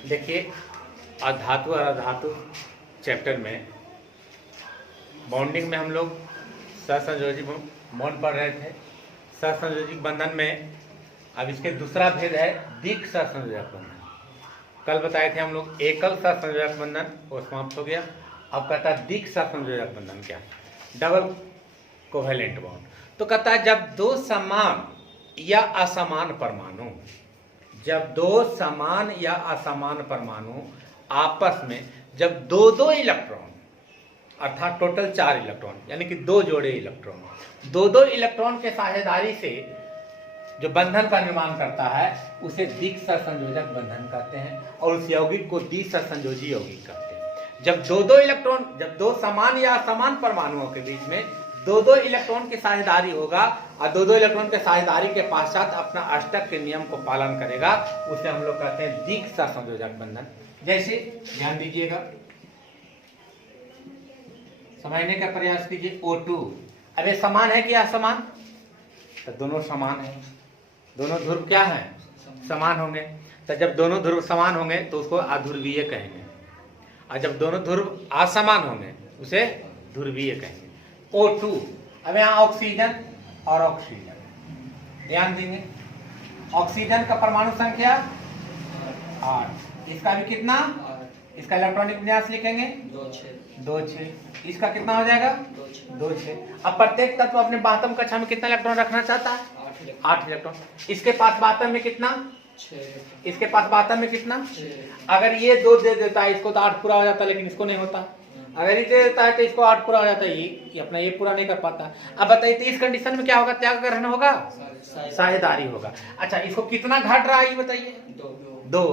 देखिए, अधातु और अधातु चैप्टर में बॉन्डिंग में हम लोग सहसंयोजी बॉन्ड पढ़ रहे थे। सहसंयोजी बंधन में अब इसके दूसरा भेद है दिक् सहसंयोजक बंधन। कल बताए थे हम लोग एकल सहसंयोजक बंधन, वो समाप्त हो गया। अब कहता है दिक् सहसंयोजक बंधन क्या, डबल कोवेलेंट बॉन्ड। तो कहता है जब दो समान या असमान परमाणु, जब दो समान या असमान परमाणु आपस में जब दो दो इलेक्ट्रॉन, अर्थात टोटल 4 इलेक्ट्रॉन, यानी कि दो जोड़े इलेक्ट्रॉन, दो दो इलेक्ट्रॉन के साझेदारी से जो बंधन का निर्माण करता है उसे दिक् सहसंयोजक बंधन कहते हैं, और उस यौगिक को द्विसहसंयोजी यौगिक कहते हैं। जब दो दो इलेक्ट्रॉन, जब दो समान या असमान परमाणुओं के बीच में दो दो इलेक्ट्रॉन की साझेदारी होगा और दो दो इलेक्ट्रॉन के साझेदारी के पश्चात अपना अष्टक के नियम को पालन करेगा, उसे हम लोग कहते हैं दिक् सहसंयोजक बंधन। जैसे ध्यान दीजिएगा, समझने का प्रयास कीजिए। O2 अब ये समान है कि असमान? तो दोनों समान है, दोनों ध्रुव क्या है, समान होंगे। तो जब दोनों ध्रुव समान होंगे तो उसको अध्रुवीय कहेंगे, और जब दोनों ध्रुव असमान होंगे उसे ध्रुवीय कहेंगे। O2 अब यहाँ ऑक्सीजन और ऑक्सीजन, ध्यान देंगे। ऑक्सीजन का परमाणु संख्या 8, इसका भी कितना, इसका इलेक्ट्रॉनिक विन्यास लिखेंगे 2 6, इसका कितना हो जाएगा 2 6। अब प्रत्येक तत्व अपने बातम कक्षा में कितना इलेक्ट्रॉन रखना चाहता है, 8 इलेक्ट्रॉन। इसके पास बातम में कितना, 6, इसके पास बातम में कितना 6। अगर ये 2 दे देता है इसको तो 8 पूरा हो जाता है, लेकिन इसको नहीं होता। अगर ये दे देता है तो इसको 8 पूरा हो जाता है, ये अपना ये पूरा नहीं कर पाता। अब बताइए तो इस कंडीशन में क्या होगा, त्याग ग्रहण होगा, साझेदारी होगा। अच्छा, इसको कितना घट रहा है ये बताइए, 2।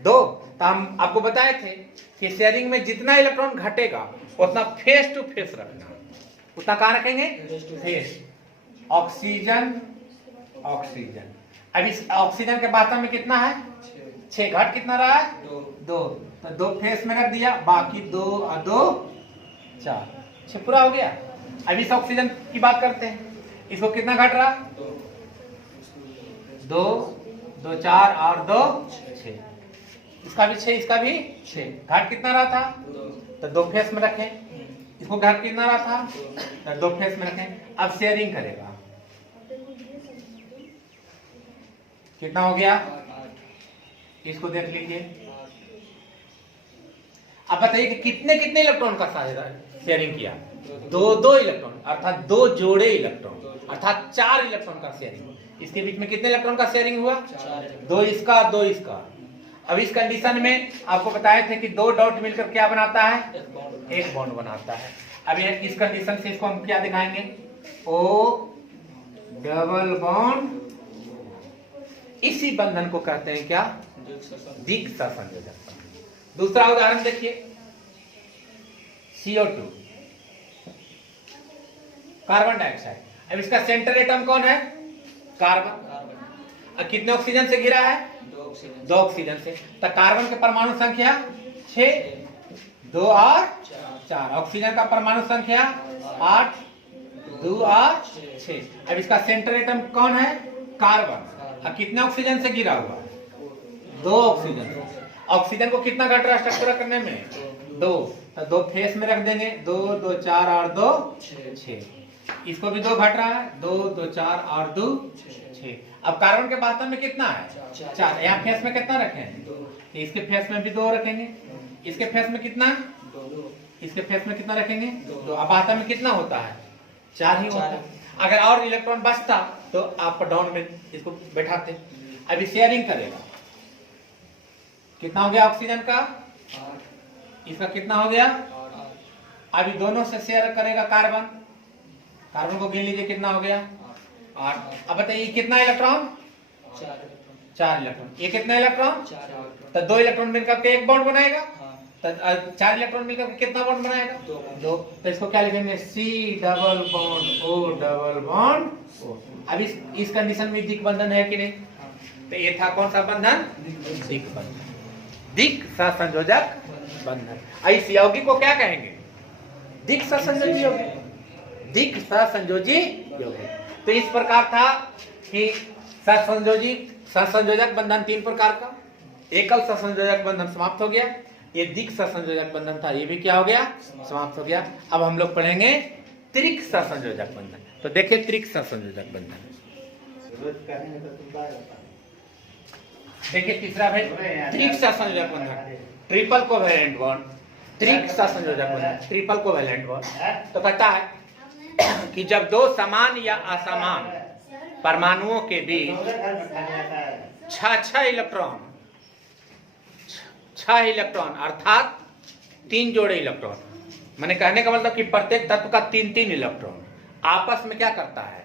तो हम आपको बताए थे कि शेयरिंग में जितना इलेक्ट्रॉन घटेगा उतना फेस टू फेस रखना, उतना कहाँ रखेंगे, फेस। ऑक्सीजन ऑक्सीजन, अब इस ऑक्सीजन के बातम में कितना है 6, घट कितना रहा है 2, तो 2 फेस में रख दिया, बाकी 2 और 2 4, 6 पूरा हो गया। अब इस ऑक्सीजन की बात करते हैं, इसको कितना घट रहा, 2 2 4 और 2 6, इसका भी 6, इसका भी 6, घाट कितना रहा था, तो 2 फेस में रखें। इसको घाट कितना रहा था, तो 2 फेस में रखें। अब शेयरिंग करेगा, कितना हो गया, इसको देख लीजिए। अब बताइए कि कितने कितने इलेक्ट्रॉन का साझेदारी शेयरिंग किया, 2 इलेक्ट्रॉन, अर्थात 2 जोड़े इलेक्ट्रॉन, अर्थात 4 इलेक्ट्रॉन का शेयरिंग। इसके बीच में कितने इलेक्ट्रॉन का शेयरिंग हुआ, 2 इसका 2 इसका। अब इस कंडीशन में आपको बताए थे कि 2 डॉट मिलकर क्या बनाता है, एक बॉन्ड बनाता है। अब ये इस कंडीशन से इसको हम क्या दिखाएंगे, O डबल बॉन्ड। इसी बंधन को कहते हैं क्या, दिक् सहसंयोजक। दूसरा उदाहरण देखिए, CO2 कार्बन डाइऑक्साइड। अब इसका सेंटर एटम कौन है, कार्बन। अब कितने ऑक्सीजन से घिरा है, 2 ऑक्सीजन से। तो कार्बन के परमाणु संख्या 6, 2 और 4। ऑक्सीजन का परमाणु संख्या 8, 2 और 6। अब इसका सेंटर एटम कौन है, कार्बन। अब कितने ऑक्सीजन से घिरा हुआ, 2 ऑक्सीजन। ऑक्सीजन को कितना घट रहा है स्ट्रक्चर करने में, 2, तो 2 फेस में रख देंगे, 2 2 4 और 2 6। इसको भी 2 घट रहा है, 2 2 4 और 2 6। अब कार्बन के बातम में कितना है, 4। यहाँ फेस में कितना रखें, इसके फेस में भी 2 रखेंगे, इसके फेस में कितना, 2, इसके फेस में कितना रखेंगे, 2। अब बातम में कितना होता है, 4 ही होता है। अगर और इलेक्ट्रॉन बचता तो आप डाउन में इसको बैठाते। अभी शेयरिंग करेगा, कितना हो गया ऑक्सीजन का, 8, इसका कितना हो गया, 8। अभी दोनों से शेयर करेगा कार्बन, कार्बन को गिन लीजिए कितना हो गया, 8। अब बताइए कितना इलेक्ट्रॉन, 4 इलेक्ट्रॉन। ये कितना इलेक्ट्रॉन, 4। तो 2 इलेक्ट्रॉन मिलकर के एक बॉन्ड बनाएगा, तो 4 इलेक्ट्रॉन मिलकर कितना बॉन्ड बनाएगा, 2। तो इसको क्या लिखेंगे, C double bond O double bond O। अब इस कंडीशन में दिक् बंधन है कि नहीं, तो ये था कौन सा बंधन, दिक् बंधन, दिक् सहसंयोजक बंधन। इस यौगिक को क्या कहेंगे, दिक् सहसंयोजी यौगिक, दिक् सहसंयोजी यौगिक। तो इस प्रकार था कि सहसंयोजक बंधन 3 प्रकार का, एकल सहसंयोजक बंधन समाप्त हो गया। ये द्विक सहसंयोजक बंधन था, ये भी क्या हो गया, समाप्त हो गया। अब हम लोग पढ़ेंगे त्रिक सहसंयोजक बंधन। तो देखिए त्रिक सहसंयोजक बंधन, देखिए तीसरा है त्रिक सहसंयोजक बंधन, ट्रिपल कोवैलेंट बॉन्ड। त्रिक सहसंयोजक बंधन, ट्रिपल कोवैलेंट बॉन्ड। तो कहता है कि जब दो समान या असमान परमाणुओं के बीच 6 इलेक्ट्रॉन अर्थात 3 जोड़े इलेक्ट्रॉन, मैंने कहने का मतलब कि प्रत्येक तत्व का 3 इलेक्ट्रॉन आपस में क्या करता है,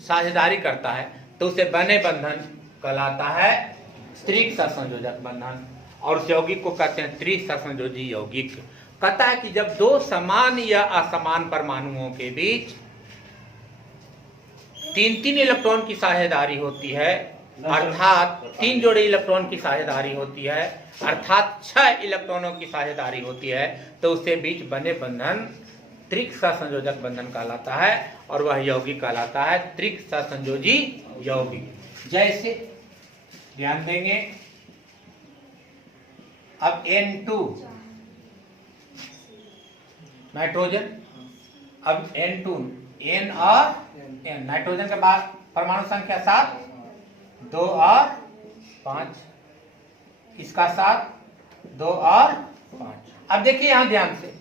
साझेदारी करता है, तो उसे बने बंधन कहलाता है त्रिक सहसंयोजक बंधन। और उस यौगिक को कहते हैं त्रिसहसंयोजी यौगिक। कहता है कि जब दो समान या असमान परमाणुओं के बीच 3 इलेक्ट्रॉन की साझेदारी होती है, अर्थात 3 जोड़े इलेक्ट्रॉन की साझेदारी होती है, अर्थात 6 इलेक्ट्रॉनों की साझेदारी होती है, तो उसके बीच बने बंधन त्रिक सहसंयोजक बंधन कहलाता है। और वह यौगिक कहलाता है त्रिक सहसंयोजी यौगिक। जैसे ध्यान देंगे, अब N2 नाइट्रोजन, अब N2 N और N, नाइट्रोजन के बाद परमाणु संख्या 7, 2 और 5, इसका 7, 2 और 5। अब देखिए यहां ध्यान से,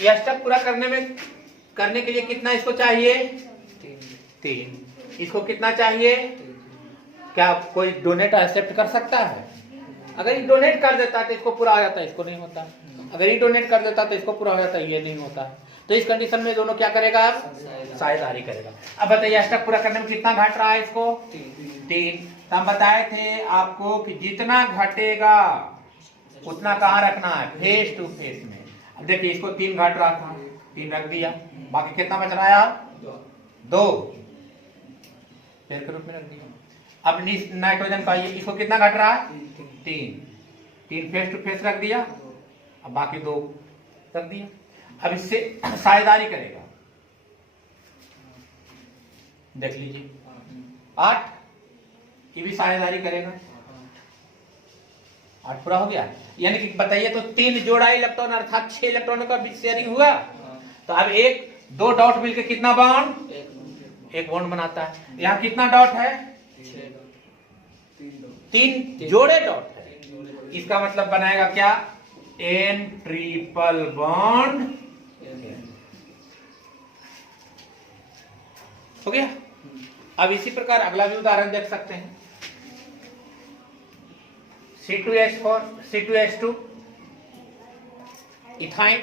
यह स्टेप पूरा करने के लिए कितना इसको चाहिए, 3। इसको कितना चाहिए, क्या कोई डोनेट एक्सेप्ट कर सकता है? अगर ये डोनेट कर देता है तो इसको पूरा हो जाता है, इसको नहीं होता। अगर ये डोनेट कर देता तो इसको पूरा हो जाता है, ये नहीं होता। तो इस कंडीशन में दोनों क्या करेगा, अब साझेदारी करेगा। अब बताइए स्टेप पूरा करने में कितना घट रहा है इसको, 3। तो हम बताए थे आपको कि जितना घटेगा उतना कहाँ रखना है, फेस टू फेस में। अब देखिए इसको 3 घट रहा था, 3 रख दिया, बाकी कितना बच रहा है आप, 2 पेड़ के रूप में रख दिया। अब नाइट्रोजन का ये, इसको कितना घट रहा है, 3 फेस टू फेस रख दिया, अब बाकी 2 रख दिया। अब इससे साझेदारी करेगा, देख लीजिए 8, ये भी साझेदारी करेगा, 8 पूरा हो गया। यानी कि बताइए तो 3 जोड़ा इलेक्ट्रॉन अर्थात 6 इलेक्ट्रॉनों का बीच शेयरिंग हुआ। तो अब 1-2 डॉट मिलकर कितना बॉन्ड, 1 बॉन्ड बनाता है। यहाँ कितना डॉट है, 3 जोड़े डॉट है। इसका मतलब बनाएगा क्या, N ट्रिपल बॉन्ड हो गया। अब इसी प्रकार अगला भी उदाहरण देख सकते हैं, C2H4 C2H2 इथाइन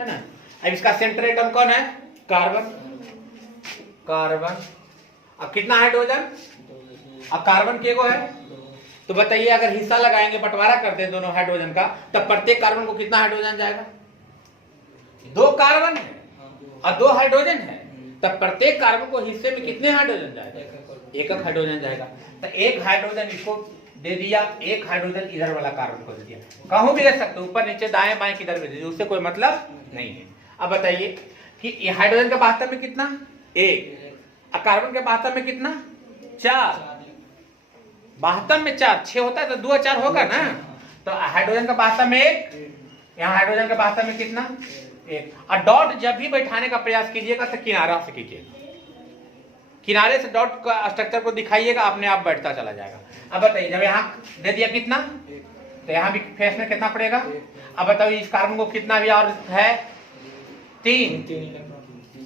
है ना। अब इसका सेंटर एटम कौन है, कार्बन। अब कितना हाइड्रोजन, अब कार्बन के को है। तो बताइए अगर हिस्सा लगाएंगे, बंटवारा करते हैं दोनों हाइड्रोजन का, तब प्रत्येक कार्बन को कितना हाइड्रोजन जाएगा, 2 कार्बन है और 2 हाइड्रोजन है, तब प्रत्येक कार्बन को हिस्से में कितने हाइड्रोजन जाएगा, 1 हाइड्रोजन जाएगा। तो 1 हाइड्रोजन इसको दे दिया, 1 हाइड्रोजन इधर वाला कार्बन को दे दिया। कहूं भी दे सकते, ऊपर नीचे दाएं बाएं किधर भी दे दिया, उससे कोई मतलब नहीं है। अब बताइए कि हाइड्रोजन के वास्तव में कितना, 1, और कार्बन के वास्तव में कितना, 4। वास्तव में 4, 6 होता है तो 2 और 4 होगा ना। तो हाइड्रोजन का वास्तव में 1, यहाँ हाइड्रोजन का वास्तव में कितना, 1। और डॉट जब भी बैठाने का प्रयास कीजिएगा तो किनारा से कीजिएगा, किनारे से डॉट का स्ट्रक्चर को दिखाइएगा, अपने आप बैठता चला जाएगा। अब बताइए जब यहाँ दे दिया कितना, तो यहाँ भी फेस में कितना पड़ेगा। अब बताइए इस कार्बन को कितना भी और है, 3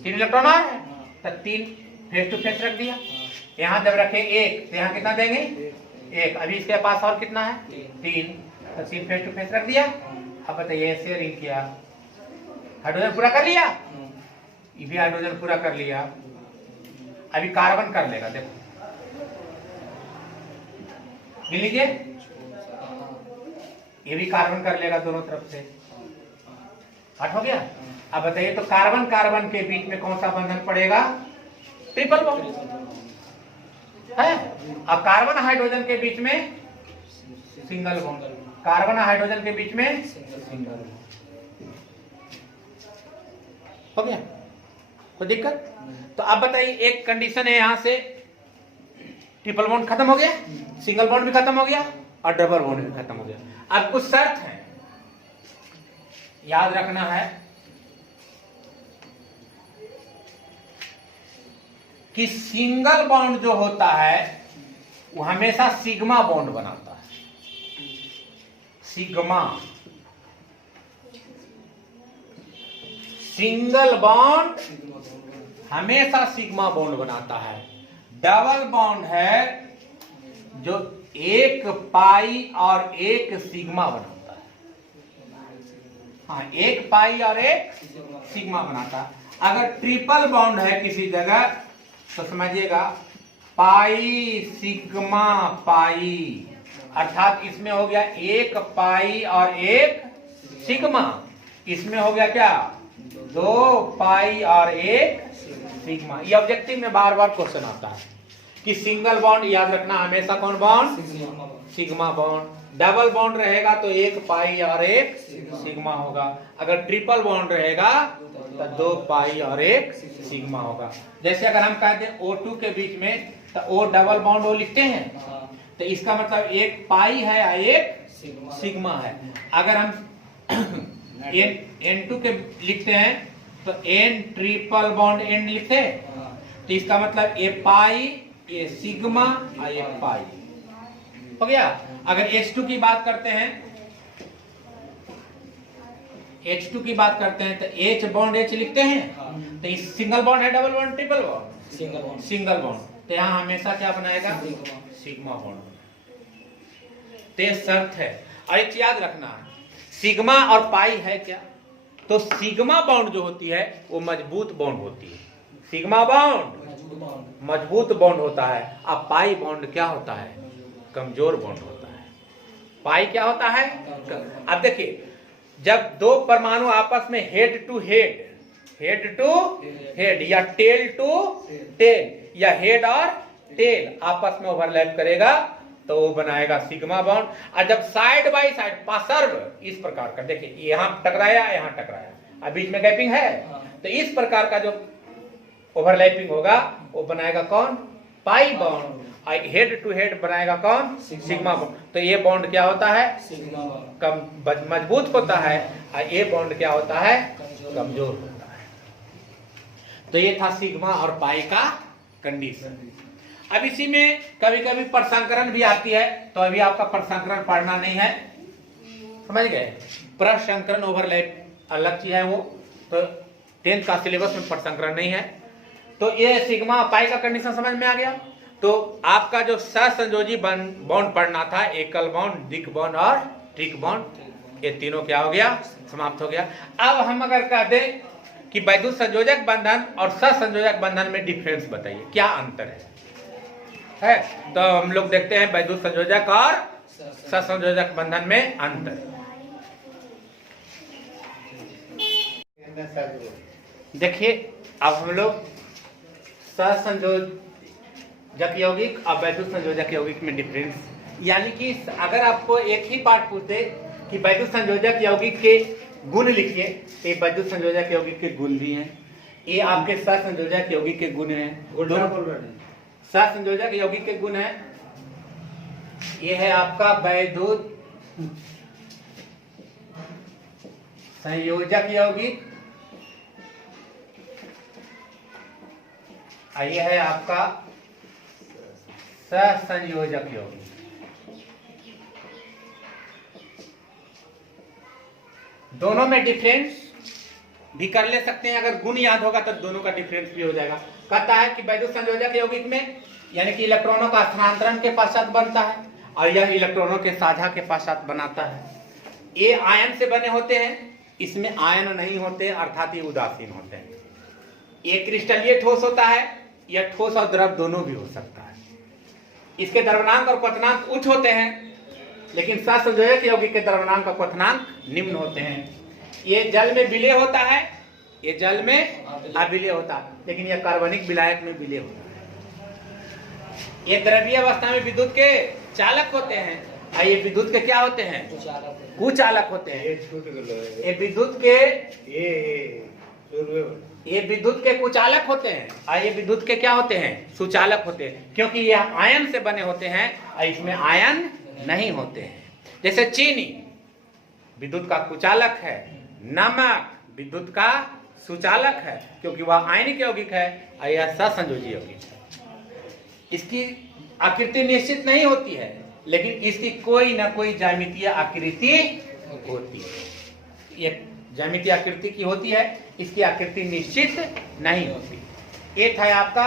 इलेक्ट्रॉन और है, तो 3 फेस टू फेस रख दिया। यहाँ जब रखे 1 तो यहाँ कितना देंगे, 1। अभी इसके पास और कितना है, 3, तो 3 फेस टू फेस रख दिया। अब बताइए ऐसे रिंग किया, हाइड्रोजन पूरा कर लिया, ये भी हाइड्रोजन पूरा कर लिया। अभी कार्बन कर लेगा, देखो गिन लीजिए, ये भी कार्बन कर लेगा दोनों तरफ से, 8 हो गया। अब बताइए तो कार्बन कार्बन के बीच में कौन सा बंधन पड़ेगा, ट्रिपल बॉन्ड है। अब कार्बन हाइड्रोजन के बीच में सिंगल बॉन्ड, कार्बन हाइड्रोजन के बीच में सिंगल बॉन्ड हो गया, कोई दिक्कत। तो अब बताइए एक कंडीशन है, यहां से ट्रिपल बॉन्ड खत्म हो गया, सिंगल बॉन्ड भी खत्म हो गया और डबल बॉन्ड भी खत्म हो गया। अब कुछ शर्त है याद रखना है कि सिंगल बॉन्ड जो होता है वो हमेशा सिग्मा बॉन्ड बनाता है। सिग्मा, सिंगल बॉन्ड हमेशा सिग्मा बॉन्ड बनाता है। डबल बॉन्ड है जो एक पाई और एक सिग्मा बनाता है। हाँ, एक पाई और एक सिग्मा बनाता है। अगर ट्रिपल बॉन्ड है किसी जगह तो समझिएगा पाई सिग्मा पाई, अर्थात इसमें हो गया एक पाई और एक सिग्मा, इसमें हो गया क्या 2 पाई और एक सिग्मा। ये ऑब्जेक्टिव में बार बार क्वेश्चन आता है कि सिंगल बॉन्ड याद रखना हमेशा कौन bond, sigma bond. Double bond रहेगा तो एक पाई और एक सिग्मा होगा। अगर ट्रिपल बॉन्ड रहेगा तो 2 पाई और एक सिग्मा होगा। जैसे अगर हम कहते हैं O2 के बीच में तो O डबल बॉन्ड O लिखते हैं तो इसका मतलब एक पाई है और एक सिग्मा है। अगर हम N2 के लिखते हैं तो N ट्रिपल बॉन्ड N लिखते हैं तो इसका मतलब ए पाई ये सिग्मा और ये पाई हो गया। अगर H2 की बात करते हैं, H2 की बात करते हैं तो H बॉन्ड H लिखते हैं तो इस सिंगल बॉन्ड है double bond triple bond, single bond, तो यहाँ हमेशा क्या बनाएगा सिग्मा बॉन्ड। तो ये शर्त है। और एक याद रखना है सिग्मा और पाई है क्या, तो सिग्मा बॉन्ड जो होती है वो मजबूत बॉन्ड होती है। सिग्मा बॉन्ड मजबूत बॉन्ड होता है। अब पाई बॉन्ड क्या होता है, कमजोर बॉन्ड होता है। पाई क्या होता है, अब देखिए जब दो परमाणु आपस में head to head, head to head या टेल टू टेल या हेड और टेल आपस में ओवरलैप करेगा तो वो बनाएगा सिग्मा बॉन्ड। और जब साइड बाय साइड पार्श्व इस प्रकार का, देखिए यहाँ टकराया यहाँ टकराया, अब बीच में गैपिंग है तो इस प्रकार का जो ओवरलैपिंग होगा वो बनाएगा कौन, pi bond. Head to head बनाएगा कौन, सिग्मा बॉन्ड। तो ये बॉन्ड क्या होता है, कम मजबूत होता है, और ये बॉन्ड क्या होता है, कमजोर होता है। तो ये था सिग्मा और पाई का कंडीशन। अब इसी में कभी कभी प्रसंकरण भी आती है, तो अभी आपका प्रसंकरण पढ़ना नहीं है, समझ गए। प्रसंकरण ओवरलैप अलग चीज है वो, तो 10th का सिलेबस में प्रसंकरण नहीं है। तो ये सिग्मा पाई का कंडीशन समझ में आ गया। तो आपका जो सहसंयोजी बॉन्ड पढ़ना था, एकल बॉन्ड, द्विक बॉन्ड और ट्रिक बॉन्ड, ये तीनों क्या हो गया, समाप्त हो गया। अब हम अगर कह दें कि वैद्युत संयोजक बंधन और सहसंयोजक बंधन में डिफरेंस बताइए, क्या अंतर है? तो हम लोग देखते हैं वैद्युत संयोजक और सहसंयोजक बंधन में अंतर। देखिए अब हम लोग सहसंयोजक यौगिक और वैद्युत संयोजक यौगिक में डिफरेंस, यानी कि अगर आपको एक ही पार्ट पूछते कि वैद्युत संयोजक यौगिक के गुण लिखिए, तो ये वैद्युत संयोजक यौगिक के गुण भी हैं, ये आपके सहसंयोजक यौगिक के गुण हैं। सहसंयोजक यौगिक के गुण है, ये है आपका वैद्युत संयोजक यौगिक, ये है आपका सहसंयोजक यौगिक। दोनों में डिफरेंस भी कर ले सकते हैं, अगर गुण याद होगा तो दोनों का डिफरेंस भी हो जाएगा। कहता है कि वैद्युत संयोजक यौगिक में यानी कि इलेक्ट्रॉनों का स्थानांतरण के पश्चात बनता है और यह इलेक्ट्रॉनों के साझा के पश्चात बनाता है। ये आयन से बने होते हैं, इसमें आयन नहीं होते, अर्थात ये उदासीन होते हैं। ये क्रिस्टलीय ठोस होता है, यह ठोस और द्रव दोनों भी हो सकता है। इसके द्रव्यनांक और क्वथनांक उच्च होते हैं, लेकिन सहसंयोजक यौगिक के द्रव्यनांक और क्वथनांक निम्न होते हैं। ये जल में विलय होता है, ये जल में अविलय होता है, लेकिन यह कार्बनिक विलायक में विलय होता है। ये द्रवीय अवस्था में विद्युत के चालक होते हैं, और ये विद्युत के क्या होते हैं, कुचालक होते हैं। ये विद्युत के ये विद्युत के कुचालक होते हैं और ये विद्युत के क्या होते हैं, सुचालक होते हैं, क्योंकि ये आयन से बने होते हैं और इसमें आयन नहीं होते हैं। जैसे चीनी विद्युत का कुचालक है, नमक विद्युत का सुचालक है क्योंकि वह आयनिक यौगिक है और यह सहसंयोजी यौगिक है। इसकी आकृति निश्चित नहीं होती है लेकिन इसकी कोई ना कोई ज्यामितीय आकृति होती है। ये ज्यामितीय आकृति की होती है, इसकी आकृति निश्चित नहीं होती। एक है आपका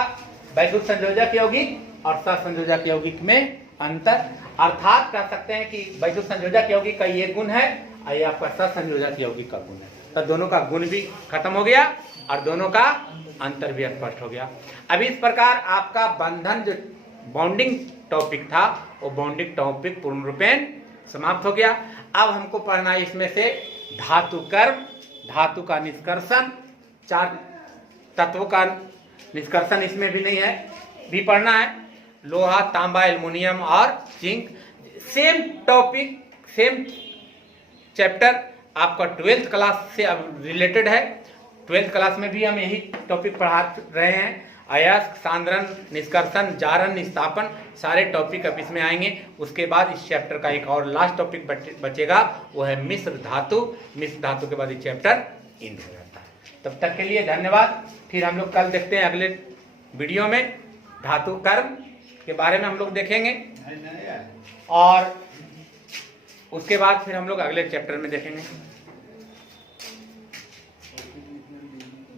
वैद्युत संयोजक यौगिक और सहसंयोजक यौगिक में अंतर, अर्थात कह सकते हैं कि वैद्युत संयोजक यौगिक का ये गुण है और ये आपका सहसंयोजक यौगिक का गुण है। तो दोनों का गुण भी खत्म हो गया और दोनों का अंतर भी स्पष्ट हो गया। अभी इस प्रकार आपका बंधन जो बॉन्डिंग टॉपिक था वो बॉन्डिंग टॉपिक पूर्ण रूपेण समाप्त हो गया। अब हमको पढ़ना है इसमें से धातु कर्म, धातु का निष्कर्षण, 4 तत्वों का निष्कर्षण इसमें भी नहीं है, भी पढ़ना है। लोहा, तांबा, एल्युमिनियम और zinc, same topic same chapter आपका 12th क्लास से अब रिलेटेड है। 12th क्लास में भी हम यही टॉपिक पढ़ा रहे हैं। अयस्क, सांद्रण, निष्कर्षण, जारण, निस्तापन, सारे टॉपिक अब इसमें आएंगे। उसके बाद इस चैप्टर का एक और लास्ट टॉपिक बचेगा, वो है मिश्र धातु। मिश्र धातु के बाद ये चैप्टर एंड हो जाता है। तब तक के लिए धन्यवाद। फिर हम लोग कल देखते हैं अगले वीडियो में धातु कर्म के बारे में हम लोग देखेंगे और उसके बाद फिर हम लोग अगले चैप्टर में देखेंगे।